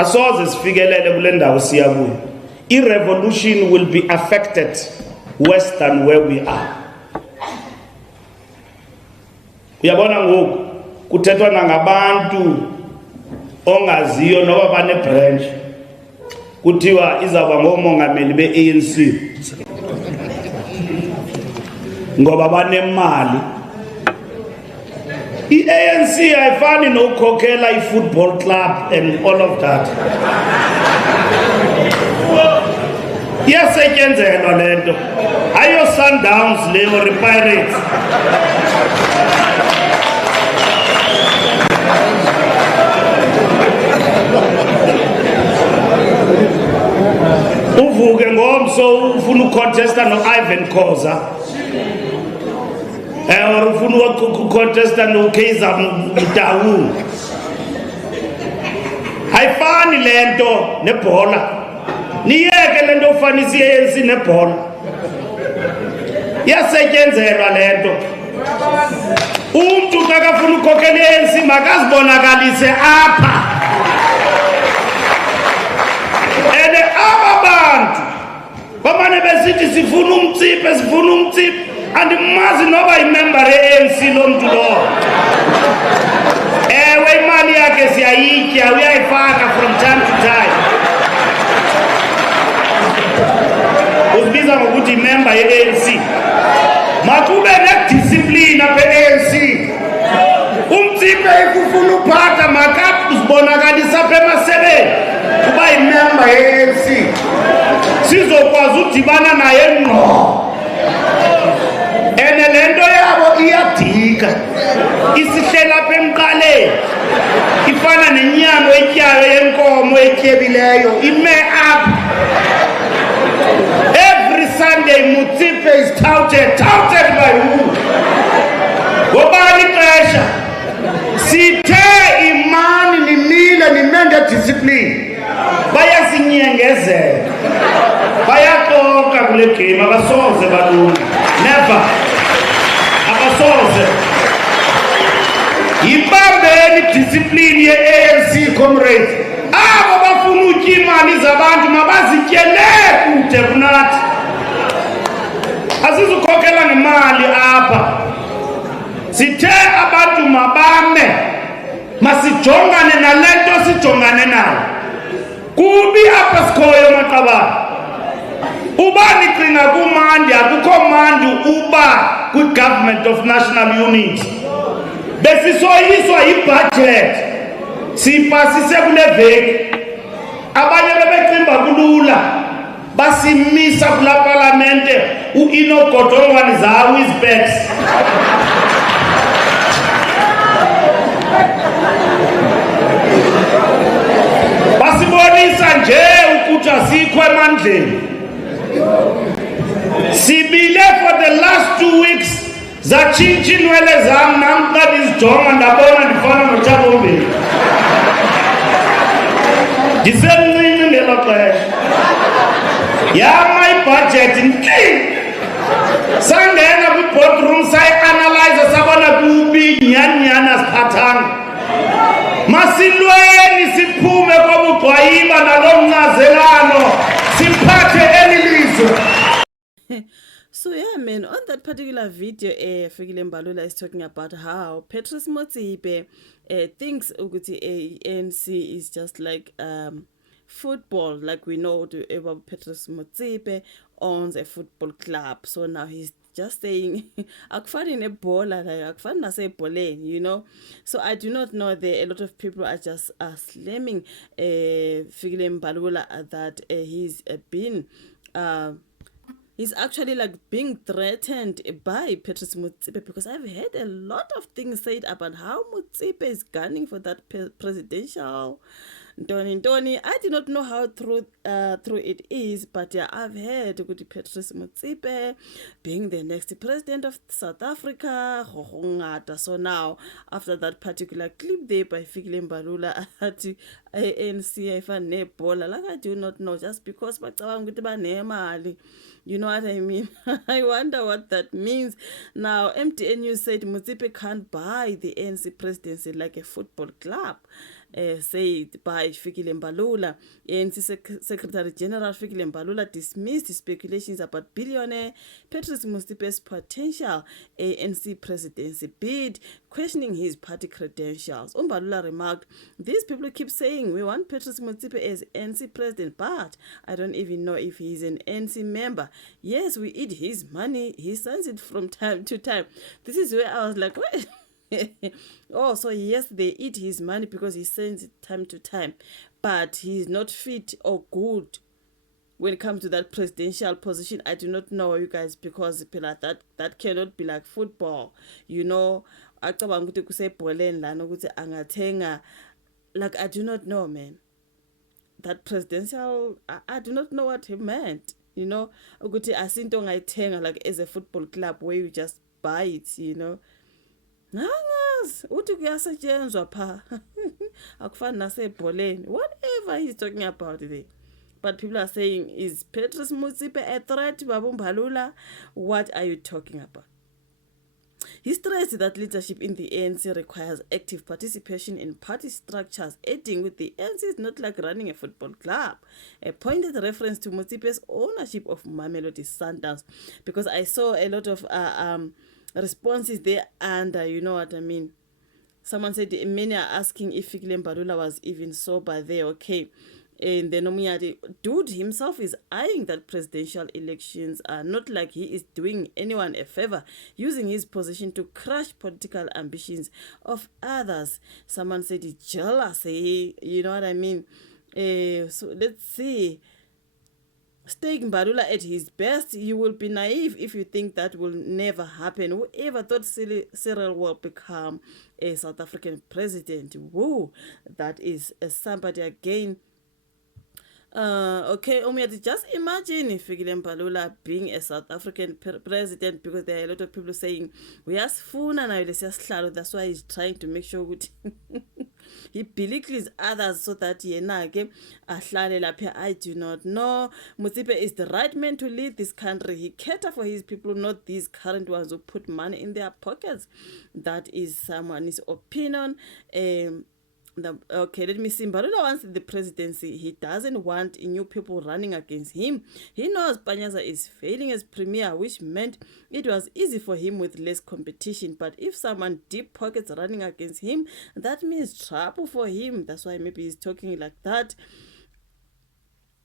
asoze sifikelele kule ndawo siya kuyo. I-revolution will be affected worse than where we are. Uyabona ngoku kuthethwa nangabantu ongaziyo noba bane branch kuthiwa izawuba ngomongameli be-ANC ngoba banemali. I-ANC ayifani nokukhokhela i-football club and all of that. Iyasetyenzelwa le nto, ayo Sundowns le or Pirates. Uvuke ngomso ufuna ucontesta no-Ivan Khoza or ufuna ucontesta no-Kaizer Motaung. Ayifani le nto nebhola. Niyeke le nto ufanisa i-ANC nebhola. Iyasetyenzelwa le nto. Umntu xa kafuna ukhokhela i-ANC makazibonakalise apha. And aba bantu bamane besithi sifuna umtsipe andimazi noba yimember ye-ANC lo mntu lo. Ewe imali yakhe siyayitya, uyayifaka from time to time. Uzibiza ngokuthi imember ye-ANC. Makube nediscipline apha e-ANC. Umtsipe ikufuna uphatha makazibonakalisa apha emasebeni kuba yimember ye-ANC. Sizokwazi udibana naye ngqo. Ene le nto yabo iyadika. Isihlela apha emqaleni. Ifana nenyama etyayo yenkomo etyebileyo. Ime apha. Every Sunday Mutsipe is touted by who? Ngobani ixesha? Sithe imani nimile nimende discipline. Bayasinyengezela. Bayaxoka kule game abasoze balunga. Never. Abasoze. Yibambeni discipline ye-ANC comrades. Abo bafuna utya imali zabantu mabazityele kude kunathi. Asizukhokhela ngemali apha. Sithe abantu mabame masijongane nalento sijongane nayo. Kubi apha sikhoyo maqabane. Uba nicinga kumandi akukho mandi uba kwi-government of national unity. Besisoyiswa yi-budget. Sipasise kule veki. Abanye bebecimba kulula. Basimisa kula parlamente u-Inogodongwane zawo izibeks. Basibonisa nje ukuthi asikho emandleni. Sibile for the last 2 weeks zatshintsha inwele zam nam xa ndizijonga ndabona ndifana noThabo Mbeki. Ndisemncinci ngelo xesha. Yama ibudget nkqi. Sangena kwi-boardroom sayi-analyze sabona kubi nyani asiphathanga. Masilweni siphume kobugxwayiba nalo mncazelano siphathe elilizwe. So yeah, man, on that particular video, Fikile Mbalula is talking about how Patrice Motsepe thinks ukuthi ANC is just like football, like we know about Patrice Motsepe owns a football club. So now he's just saying akufani nebhola, like akufani nasebholeni, you know. So I do not know, there a lot of people are just slamming Fikile Mbalula that he's been he's actually like being threatened by Patrice Motsepe, because I've heard a lot of things said about how Motsepe is gunning for that presidential Tony. I do not know how true it is, but yeah, I've heard ukuthi Patrice Motsepe being the next president of South Africa. So now, after that particular clip there by Fikile Mbalula at ANC ifane nebhola, like I do not know, just because bacabanga ukuthi banemali. You know what I mean? I wonder what that means. Now, MTN News said Motsepe can't buy the ANC presidency like a football club. said by Fikile Mbalula. ANC Secretary General Fikile Mbalula dismissed speculations about billionaire Patrice Motsepe's potential ANC presidency bid, questioning his party credentials. Mbalula remarked, "These people keep saying we want Patrice Motsepe as ANC president, but I don't even know if he's an ANC member. Yes, we eat his money. He sends it from time to time." This is where I was like, what? Oh, so yes, they eat his money because he sends it time to time, but he's not fit or good when it comes to that presidential position. I do not know, you guys, because that cannot be like football, you know. Like, I do not know, man. That presidential, I do not know what he meant, you know. Like as a football club where you just buy it, you know. Nangazi uthi kuyasetshenzwa pha akufani nasebholeni, whatever he's talking about there. But people are saying, is Patrice Motsepe a threat, Babu Mbalula? What are you talking about? He stressed that leadership in the ANC requires active participation in party structures, adding with the ANC is not like running a football club. A pointed reference to Motsepe's ownership of Mamelodi Sundowns, because I saw a lot of responses there, and you know what I mean. Someone said many are asking if Fikile Mbalula was even sober there. Okay. And then Omuyati, dude himself is eyeing that presidential elections are not like he is doing anyone a favor, using his position to crush political ambitions of others. Someone said he's jealous, you know what I mean. So let's see. Staying Mbalula at his best, you will be naive if you think that will never happen. Whoever thought Cyril will become a South African president? Woo, that is somebody again. Okay, Omuyati, just imagine Fikile Mbalula being a South African president, because there are a lot of people saying, "Uyasifuna nayo lesiyasihlalo." That's why he's trying to make sure he belittles others so that yena ke ahlale lapha. I do not know. Motsepe is the right man to lead this country. He cater for his people, not these current ones who put money in their pockets. That is someone's opinion. Okay, let me see. Mbalula wants the presidency. He doesn't want new people running against him. He knows Panyaza is failing as premier, which meant it was easy for him with less competition. But if someone deep pockets running against him, that means trouble for him. That's why maybe he's talking like that.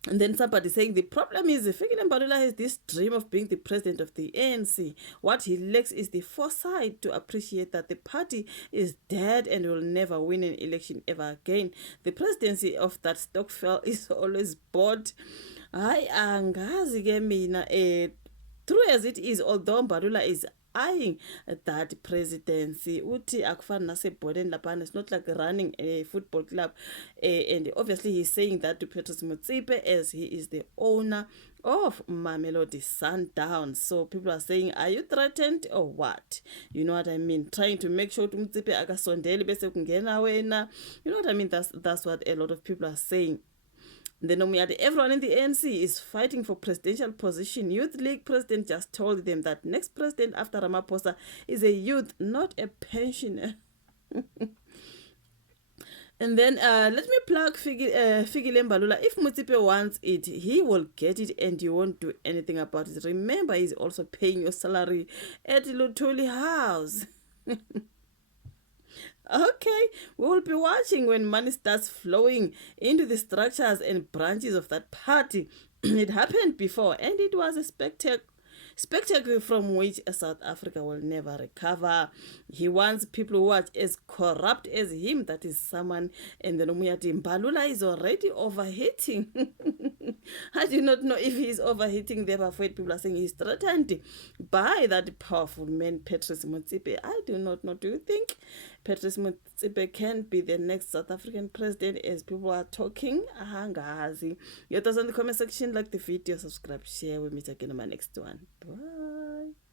And then somebody saying the problem is Fikile Mbalula has this dream of being the president of the ANC. What he lacks is the foresight to appreciate that the party is dead and will never win an election ever again. The presidency of that Stokvel is always bought. Hayi angazi ke mina, true as it is, although Mbalula is eyeing that presidency, uthi akufani nasebholeni lapha, it's not like running a football club, and obviously he's saying that to Patrice Motsepe as he is the owner of Mamelodi Sundowns. So people are saying, are you threatened or what? You know what I mean? Trying to make sure Motsepe akasondeli bese kungena wena. You know what I mean? That's what a lot of people are saying. Then everyone in the ANC is fighting for presidential position. Youth League president just told them that next president after Ramaphosa is a youth, not a pensioner. And then let me plug Fikile Mbalula. If Motsepe wants it, he will get it and you won't do anything about it. Remember, he's also paying your salary at Luthuli House. Okay, we will be watching when money starts flowing into the structures and branches of that party. It happened before and it was a spectacle from which South Africa will never recover. He wants people who are as corrupt as him. That is someone. And then Mbalula is already overheating. I do not know if he's overheating there, but people are saying he's threatened by that powerful man, Patrice Motsepe. I do not know. Do you think Patrice Motsepe can be the next South African president as people are talking? Ahangazi. Your thoughts in the comment section, like the video, subscribe, share. We'll meet again in my next one. Bye.